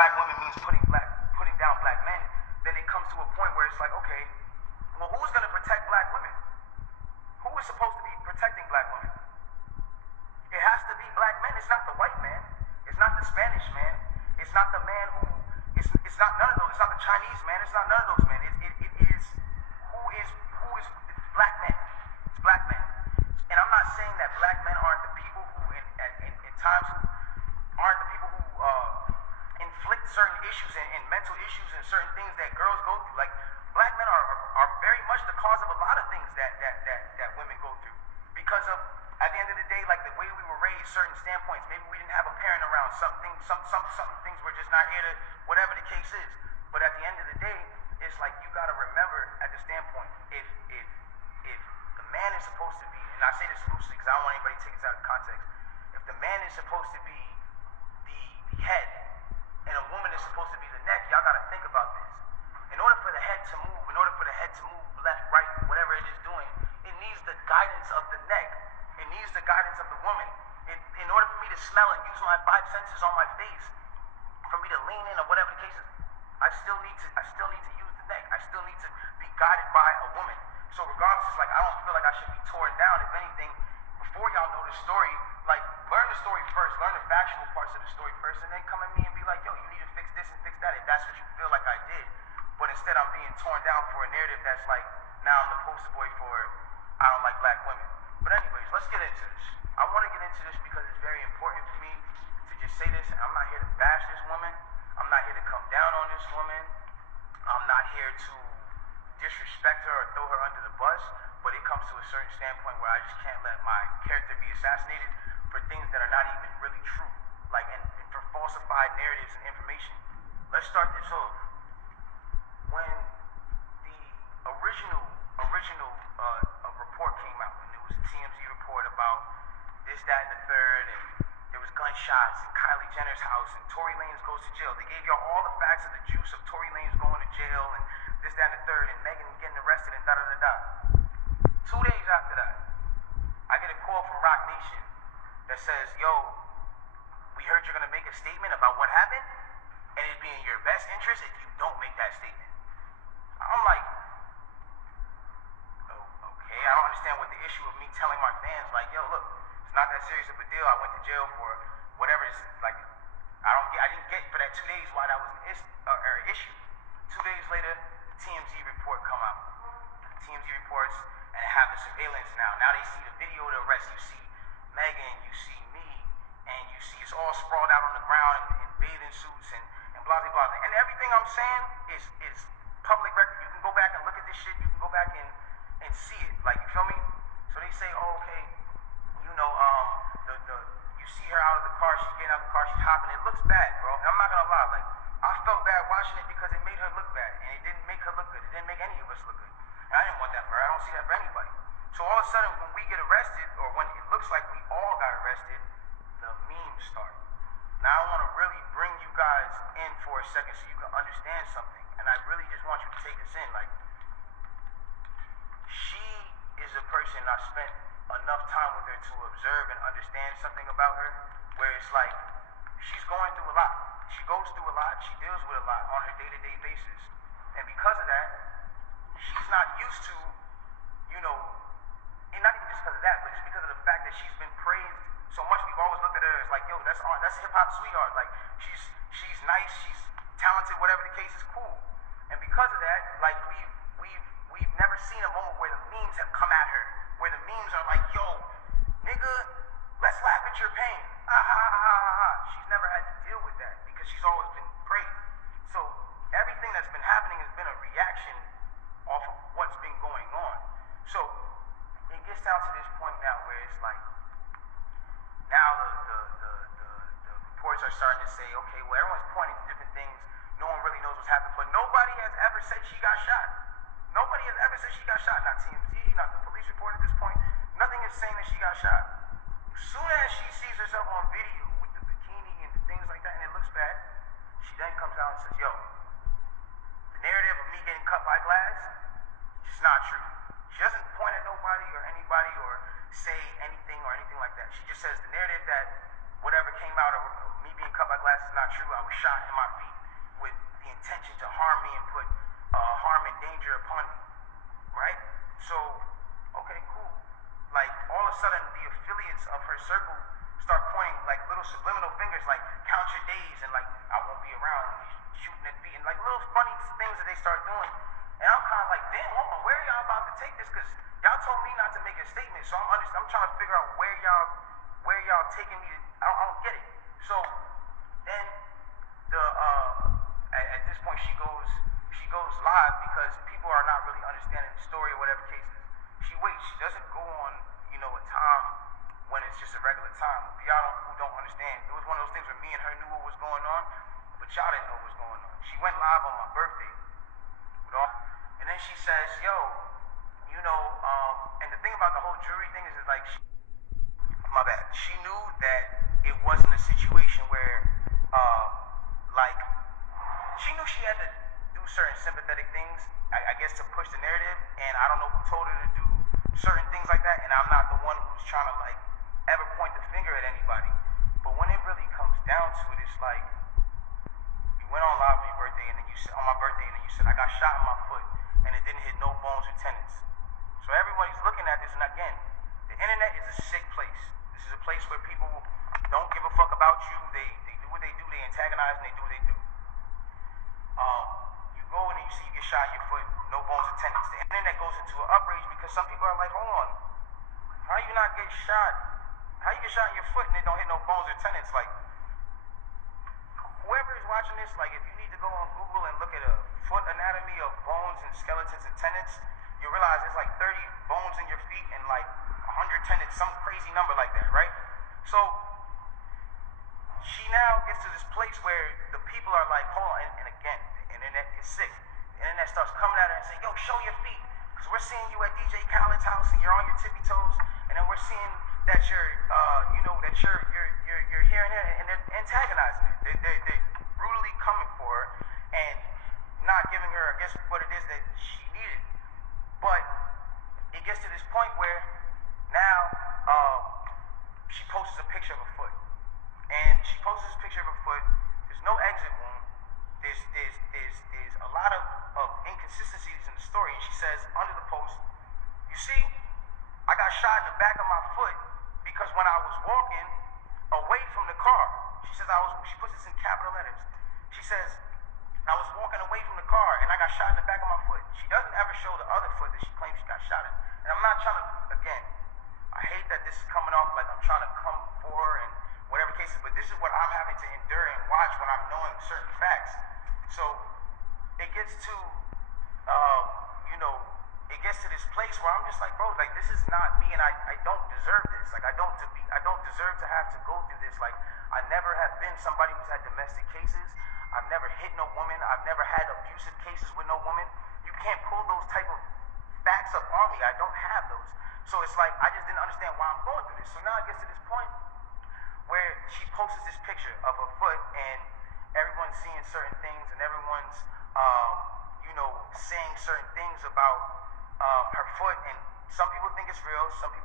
black women means putting down black men, then it comes to a point where it's like, okay, well, who's gonna protect black women? Who is supposed to be protecting black women? It has to be black men. It's not the white man. It's not the Spanish man. It's not the man who. It's not none of those. It's not the Chinese man. It's not none of those men. It is who is black men. It's black men. And I'm not saying that black men aren't the people who in times who aren't the people who inflict certain issues and mental issues and certain things that girls go through. Like black men are very much the cause of a lot of things that women go through because of. At the end of the day, like the way we were raised, certain standpoints, maybe we didn't have a parent around, some things were just not here to, whatever the case is. But at the end of the day, it's like you gotta remember at the standpoint, if the man is supposed to be, and I say this loosely because I don't want anybody to take this out of context, if the man is supposed to be the head and a woman is supposed to be the neck, y'all gotta think about this. In order for the head to move, left, right, whatever it is doing, it needs the guidance of the neck. It needs the guidance of the woman. In order for me to smell and use my five senses on my face, for me to lean in or whatever the case is, I still need to use the neck. I still need to be guided by a woman. So regardless, it's like I don't feel like I should be torn down. If anything, before y'all know the story, like learn the story first, learn the factual parts of the story first, and then come at me and be like, yo, you need to fix this and fix that if that's what you feel like I did. But instead I'm being torn down for a narrative that's like, now I'm the poster boy for I don't like black women. But anyways, let's get into this. I want to get into this because it's very important for me to just say this. I'm not here to bash this woman. I'm not here to come down on this woman. I'm not here to disrespect her or throw her under the bus. But it comes to a certain standpoint where I just can't let my character be assassinated for things that are not even really true. Like, and for falsified narratives and information. Let's start this off. When the original report came out, and it was a TMZ report about this, that, and the third, and there was gunshots in Kylie Jenner's house, and Tory Lanez goes to jail. They gave y'all all the facts of the juice of Tory Lanez going to jail, and this, that, and the third, and Megan getting arrested, and da-da-da-da. 2 days after that, I get a call from Rock Nation that says, yo, we heard you're going to make a statement about what happened, and it'd be in your best interest if you don't make that statement. I'm like, okay, I don't understand what the issue of me telling my fans, like, yo, look, it's not that serious of a deal. I went to jail for whatever it's like. I didn't get for that 2 days why that was an issue. 2 days later, the TMZ report come out. TMZ reports and have the surveillance now. Now they see the video of the arrest. You see Megan, you see me, and you see it's all sprawled out on the ground in bathing suits and blah, blah, blah. And everything I'm saying is public record. You can go back and look at this shit. You can go back and see it. Like, you feel me? So they say, oh, okay, you know, you see her out of the car, she's getting out of the car, she's hopping. It looks bad, bro. And I'm not gonna lie, like, I felt bad watching it because it made her look bad, and it didn't make her look good. It didn't make any of us look good. And I didn't want that for her. I don't see that for anybody. So all of a sudden, when we get arrested, or when it looks like we all got arrested, the memes start. Now I want to really bring you guys in for a second so you can understand something. And I really just want you to take this in. Like, she is a person I spent enough time with her to observe and understand something about her, where it's like, she's going through a lot. She goes through a lot. She deals with a lot on her day-to-day basis. And because of that, she's not used to, you know, and not even just because of that, but just because of the fact that she's been praised so much. We've always looked at her as like, yo, that's hip-hop sweetheart. Like, she's nice, she's talented, whatever the case is, cool. And because of that, like, we've never seen a moment where the memes have come at her, where the memes are like, yo, nigga, let's laugh at your pain. Ah, ha, ha, ha, ha, ha. She's never had to deal with that because she's always been praised. So everything that's been happening has been a reaction off of what's been going on. So it gets down to this point now where it's like, now the reports are starting to say, okay, well, everyone's pointing to different things. No one really knows what's happened, but nobody has ever said she got shot. Nobody has ever said she got shot. Not TMZ, not the police report at this point. Nothing is saying that she got shot. As soon as she sees herself on video with the bikini and things like that, and it looks bad, she then comes out and says, yo, the narrative of me getting cut by glass, it's not true. She doesn't point at nobody or anybody or say anything or anything like that. She just says the narrative that whatever came out of me being cut by glass is not true. I was shot in my feet with the intention to harm me and put harm and danger upon me, right? So, okay, cool. Like, all of a sudden, the affiliates of her circle start pointing, like, little subliminal fingers, like, count your days, and, like, I won't be around, and shooting at feet, and, like, little funny things that they start doing. And I'm kind of like, damn, hold on, where are y'all about to take this? Because y'all told me not to make a statement, so I'm trying to figure out where y'all taking me to, I don't get it. So, then, at this point, she goes live because people are not really understanding the story or whatever case is. She waits. She doesn't go on, a time when it's just a regular time. For y'all who don't understand, it was one of those things where me and her knew what was going on, but y'all didn't know what was going on. She went live on my birthday, and then she says, "Yo, and the thing about the whole jury thing is like, my bad. She knew that it wasn't a situation where, like, she knew she had to do certain sympathetic things, I guess, to push the narrative, and I don't know who told her to do certain things like that, and I'm not the one who's trying to, like, ever point the finger at anybody. But when it really comes down to it, it's like, you went on live on your birthday, and then you said, on my birthday, and then you said, I got shot in my foot, and it didn't hit no bones or tendons. So everybody's looking at this, and again, the internet is a sick place. This is a place where people don't give a fuck about you. They do what they do. They antagonize and they do what they do. You go and you see you get shot in your foot, no bones or tendons. The internet goes into an outrage because some people are like, hold on, how you not get shot? How you get shot in your foot and it don't hit no bones or tendons? Like, whoever is watching this, like, if you need to go on Google and look at a foot anatomy of bones and skeletons and tendons, you realize there's like 30 bones in your feet and like 100 tendons, some crazy number like that, right? So she now gets to this place where the people are like, hold on, and again, the internet is sick. The internet starts coming at her and saying, yo, show your feet, because we're seeing you at DJ Khaled's house and you're on your tippy toes, and then we're seeing that you're, that you're here and there, and they're antagonizing her. They're brutally coming for her and not giving her, I guess, what it is that she needed. But it gets to this point where now she posts a picture of a foot. And she posts this picture of her foot. There's no exit wound. There's a lot of inconsistencies in the story. And she says under the post, you see, I got shot in the back of my foot because when I was walking away from the car, she says she puts this in capital letters. She says, I was walking away from the car and I got shot in the back of my foot. She doesn't ever show the other foot that she claims she got shot in. And I'm not trying to, again, I hate that this is coming off like I'm trying to come for her and whatever cases, but this is what I'm having to endure and watch when I'm knowing certain facts. So it gets to, it gets to this place where I'm just like, bro, like, this is not me, and I don't deserve this. Like, I don't deserve to have to go through this. Like, I never have been somebody who's had domestic cases. I've never hit no woman. I've never had abusive cases with no woman. You can't pull those type of facts up on me. I don't have those. So it's like, I just didn't understand why I'm going through this. So now it gets to this point where she posts this picture of her foot, and everyone's seeing certain things, and everyone's, saying certain things about her foot, and some people think it's real, some people